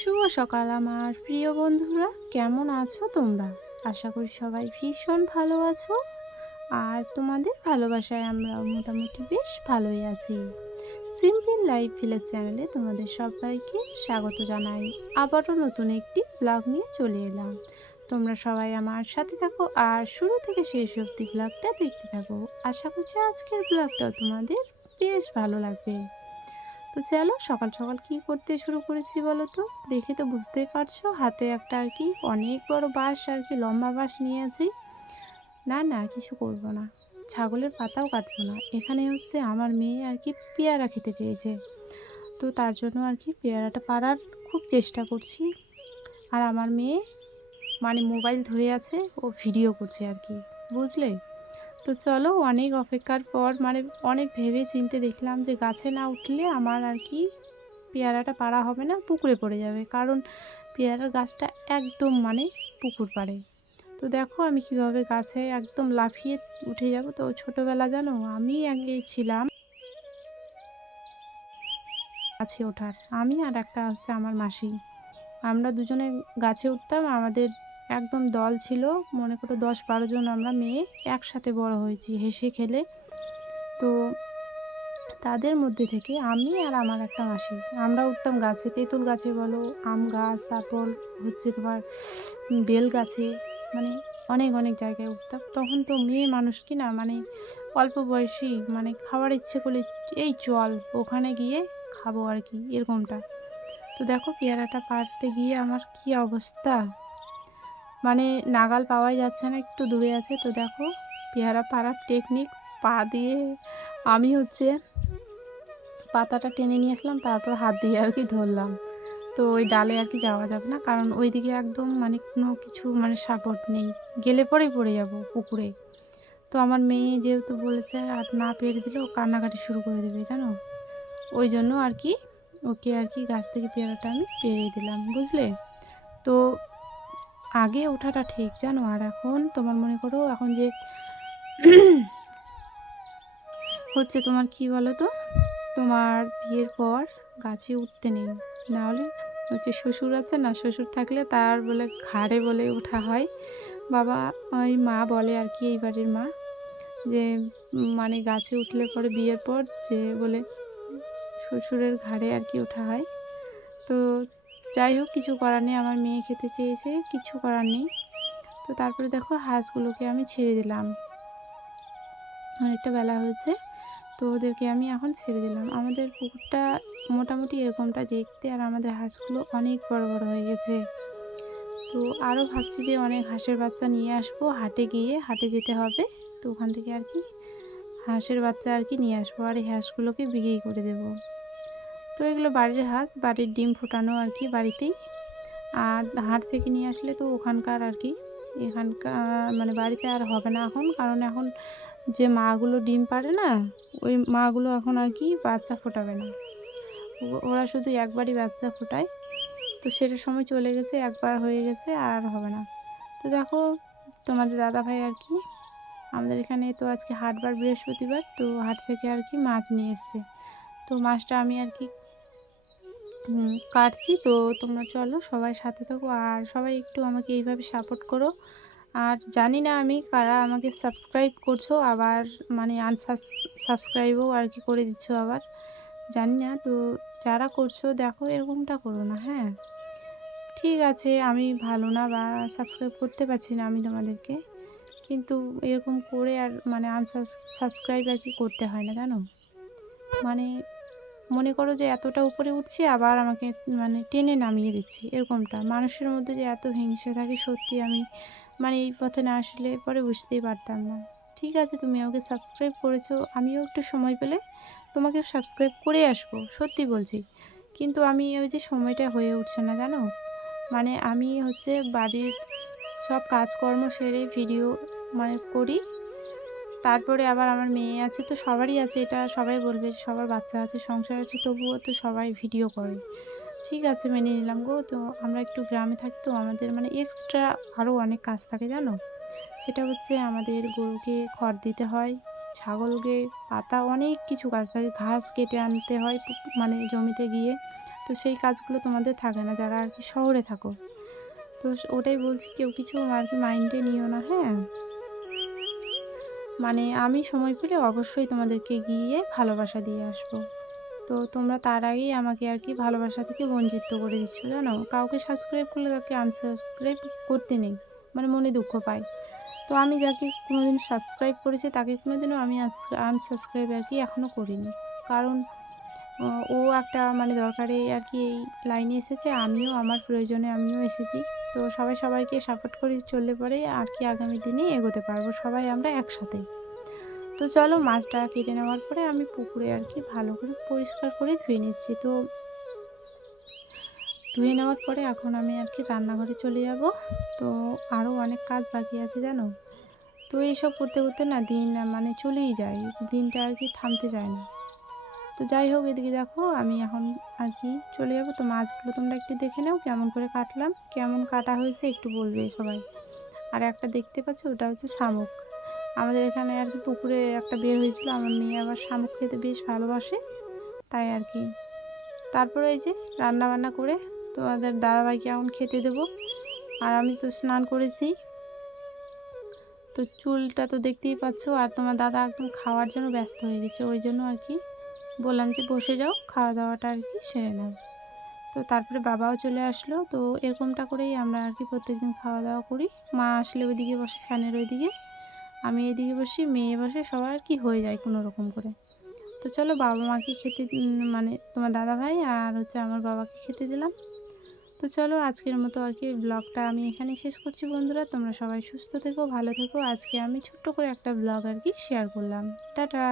শুভ সকাল আমার প্রিয় বন্ধুরা, কেমন আছো তোমরা? আশা করি সবাই ভীষণ ভালো আছো। আর তোমাদের ভালোবাসায় আমরা মোটামুটি বেশ ভালোই আছি। সিম্পল লাইফ ভিলেজ চ্যানেলে তোমাদের সবাইকে স্বাগত জানাই। আবারও নতুন একটি ব্লগ নিয়ে চলে এলাম। তোমরা সবাই আমার সাথে থাকো আর শুরু থেকে শেষ অবধি ব্লগটা দেখতে থাকো। আশা করছি আজকের ব্লগটাও তোমাদের বেশ ভালো লাগবে। তো চলো সকাল সকাল কি করতে শুরু করেছি বলো তো? দেখে তো বুঝতেই পারছো, হাতে একটা আর কি অনেক বড় বাঁশ আর কি লম্বা বাঁশ নিয়ে আছি। না না, কিছু করব না, ছাগলের পাতাও কাটবো না। এখানে হচ্ছে আমার মেয়ে আর কি পেয়ারা খেতে চেয়েছে, তো তার জন্য আর কি পেয়ারাটা পাড়ার খুব চেষ্টা করছি। আর আমার মেয়ে মানে মোবাইল ধরে আছে, ও ভিডিও করছে আর কি, বুঝলে? তো চলো, অনেক অপেক্ষার পর মানে অনেক ভেবে চিন্তে দেখলাম যে গাছে না উঠলে আমার আর কি পেয়ারাটা পাড়া হবে না, পুকুরে পড়ে যাবে। কারণ পেয়ারার গাছটা একদম মানে পুকুর পাড়ে। তো দেখো আমি কিভাবে গাছে একদম লাফিয়ে উঠে যাব। তো ছোটোবেলা জানো, আমি আগে ছিলাম গাছে ওঠার, আমি আর একটা হচ্ছে আমার মাসি, আমরা দুজনে গাছে উঠতাম। আমাদের একদম দল ছিল, মনে করো 10-12 জন আমরা মেয়ে একসাথে বড় হয়েছি হেসে খেলে। তো তাদের মধ্যে থেকে আমি আর আমার একটা মাসি, আমরা উঠতাম গাছে, তেঁতুল গাছে বলো, আম গাছ, তারপর হচ্ছে তোমার বেল গাছে, মানে অনেক অনেক জায়গায় উঠতাম। তখন তো মেয়ে মানুষ কি না, মানে অল্প বয়সী, মানে খাবার ইচ্ছে করলে এই চল ওখানে গিয়ে খাবো আর কি, এরকমটা। তো দেখো পেয়ারাটা পাড়তে গিয়ে আমার কি অবস্থা, মানে নাগাল পাওয়াই যাচ্ছে না, একটু দূরে আছে। তো দেখো পেয়ারা পাড়ার টেকনিক, পা দিয়ে আমি হচ্ছে পাতাটা টেনে নিয়ে আসলাম, তারপর হাত দিয়ে আর কি ধরলাম। তো ওই ডালে আর কি যাওয়া যাবে না, কারণ ওইদিকে একদম মানে কোনো কিছু মানে সাপোর্ট নেই, গেলে পরেই পড়ে যাব পুকুরে। তো আমার মেয়ে যেহেতু বলেছে আর না পেরে দিলে ও কান্নাকাটি শুরু করে দেবে জানো, ওই জন্য আর কি ওকে আর কি গাছ থেকে পেয়ারাটা আমি পেরিয়ে দিলাম, বুঝলে? তো আগে ওঠাটা ঠিক জানো, আর এখন তোমার মনে করো এখন যে হচ্ছে তোমার কি বলো তো, তোমার বিয়ের পর গাছে উঠতে নেই, নাহলে হচ্ছে শ্বশুর আছে না, শ্বশুর থাকলে তার বলে ঘাড়ে বলে ওঠা হয়। বাবা ওই মা বলে আর কি, এই বাড়ির মা, যে মানে গাছে উঠলে পরে বিয়ের পর যে বলে শ্বশুরের ঘাড়ে আর কি ওঠা হয়। তো যাই হোক, কিছু করার নেই, আমার মেয়ে খেতে চেয়েছে, কিছু করার নেই। তো তারপরে দেখো হাঁসগুলোকে আমি ছেড়ে দিলাম, অনেকটা বেলা হয়েছে, তো ওদেরকে আমি এখন ছেড়ে দিলাম। আমাদের পুকুরটা মোটামুটি এরকমটা দেখতে, আর আমাদের হাঁসগুলো অনেক বড় বড় হয়ে গেছে। তো আরও ভাবছি যে অনেক হাঁসের বাচ্চা নিয়ে আসবো, হাটে গিয়ে, হাটে যেতে হবে, তো ওখান থেকে আর কি হাঁসের বাচ্চা আর কি নিয়ে আসবো, আর এই হাঁসগুলোকে বিক্রি করে দেব। তো এগুলো বাড়ির হাঁস, বাড়ির ডিম ফোটানো আর কি বাড়িতেই। আর হাট থেকে নিয়ে আসলে তো ওখানকার আর কি, এখানকার মানে বাড়িতে আর হবে না এখন, কারণ এখন যে মাগুলো ডিম পাড়ে না, ওই মাগুলো এখন আর কি বাচ্চা ফোটাবে না, ওরা শুধু একবারই বাচ্চা ফোটায়। তো সেটার সময় চলে গেছে, একবার হয়ে গেছে, আর হবে না। তো দেখো তোমাদের দাদা ভাই আর কি আমাদের এখানে তো আজকে হাটবার বৃহস্পতিবার, তো হাট থেকে আর কি মাছ নিয়ে এসছে। তো মাছটা আমি আর কি কাটছি। তো তোমরা চলো সবাই সাথে থাকো, আর সবাই একটু আমাকে এইভাবে সাপোর্ট করো। আর জানি না আমি কারা আমাকে সাবস্ক্রাইব করছো, আবার মানে সাবস্ক্রাইবও আর কি করে দিচ্ছ আবার, জানি না। তো যারা করছো দেখো, এরকমটা করো না, হ্যাঁ? ঠিক আছে, আমি ভালো না বা সাবস্ক্রাইব করতে পারছি না আমি তোমাদেরকে, কিন্তু এরকম করে আর মানে সাবস্ক্রাইব আর কি করতে হয় না জানো। মানে মনে করো যে এতটা উপরে উঠছি, আবার আমাকে মানে টেনে নামিয়ে দিচ্ছি, এরকমটা। মানুষের মধ্যে যে এত হিংসে থাকে, সত্যি আমি মানে এই পথে না আসলে পরে বুঝতেই পারতাম না। ঠিক আছে, তুমি আমাকে সাবস্ক্রাইব করেছো, আমিও একটু সময় পেলে তোমাকে সাবস্ক্রাইব করে আসবো, সত্যি বলছি। কিন্তু আমি ওই যে সময়টা হয়ে উঠছে না জানো, মানে আমি হচ্ছে বাড়ির সব কাজকর্ম সেরে ভিডিও মানে করি, তারপরে আবার আমার মেয়ে আছে, তো সবারই আছে, এটা সবাই বলবে, সবার বাচ্চা আছে, সংসার আছে, তবুও তো সবাই ভিডিও করে। ঠিক আছে, মেনে নিলাম গো। তো আমরা একটু গ্রামে থাকি, তো আমাদের মানে এক্সট্রা আরও অনেক কাজ থাকে জানো। সেটা হচ্ছে আমাদের গরুকে খড় দিতে হয়, ছাগলকে পাতা, অনেক কিছু কাজ থাকে, ঘাস কেটে আনতে হয় মানে জমিতে গিয়ে, তো সেই কাজগুলো তোমাদের থাকে না যারা আর কি শহরে থাকো। তো ওটাই বলছি, কেউ কিছু আর কি মাইন্ডে নিও না, হ্যাঁ? মানে আমি সময় পেলে অবশ্যই তোমাদেরকে গিয়ে ভালোবাসা দিয়ে আসবো। তো তোমরা তার আগেই আমাকে আর কি ভালোবাসা থেকে বঞ্চিত করে দিচ্ছ, জানো? কাউকে সাবস্ক্রাইব করলে তাকে আনসাবস্ক্রাইব করতে নেই, মানে মনে দুঃখ পায়। তো আমি যাকে কোনোদিন সাবস্ক্রাইব করেছি তাকে কোনোদিনও আমি আনসাবস্ক্রাইব আর কি এখনও করিনি। কারণ ও একটা মানে দরকারে আর কি এই লাইনে এসেছে, আমিও আমার প্রয়োজনে আমিও এসেছি। তো সবাই সবাইকে সাপোর্ট করে চললে পরেই আর কি আগামী দিনে এগোতে পারবো সবাই আমরা একসাথে। তো চলো, মাছটা কেটে নেওয়ার পরে আমি পুকুরে আর কি ভালো করে পরিষ্কার করে ধুয়ে নিচ্ছি। তো ধুয়ে নেওয়ার পরে এখন আমি আর কি রান্নাঘরে চলে যাব। তো আরও অনেক কাজ বাকি আছে, জানো? তো এইসব করতে করতে না দিন মানে চলেই যায়, দিনটা আর কি থামতে যায় না। তো যাই হোক, এদিকে দেখো আমি এখন আর কি চলে যাব। তো মাছগুলো তোমরা একটু দেখে নাও কেমন করে কাটলাম, কেমন কাটা হয়েছে একটু বলবে সবাই। আর একটা দেখতে পাচ্ছ, ওটা হচ্ছে শামুক। আমাদের এখানে আর কি পুকুরে একটা বের হয়েছিল, আমার মেয়ে আবার শামুক খেতে বেশ ভালোবাসে, তাই আর কি। তারপরে এই যে রান্না বান্না করে তোমাদের দাদাভাইকে এখন খেতে দেবো। আর আমি তো স্নান করেছি, তো চুলটা তো দেখতেই পাচ্ছ। আর তোমার দাদা একদম খাওয়ার জন্য ব্যস্ত হয়ে গেছে, ওই জন্য আর কি বললাম যে বসে যাও, খাওয়া দাওয়াটা আর কি সেরে নাও। তো তারপরে বাবাও চলে আসলো। তো এরকমটা করেই আমরা আর কি প্রত্যেকদিন খাওয়া দাওয়া করি। মা আসলে ওইদিকে বসে ফ্যানের ওইদিকে, আমি এদিকে বসি, মেয়ে বসে, সবার আর কি হয়ে যায় কোনো রকম করে। তো চলো বাবা মাকে খেতে মানে তোমার দাদা ভাই আর হচ্ছে আমার বাবাকে খেতে দিলাম। তো চলো আজকের মতো আর কি ব্লগটা আমি এখানে শেষ করছি বন্ধুরা। তোমরা সবাই সুস্থ থেকো, ভালো থেকো। আজকে আমি ছোট্ট করে একটা ব্লগ আর কি শেয়ার করলাম। টাটা।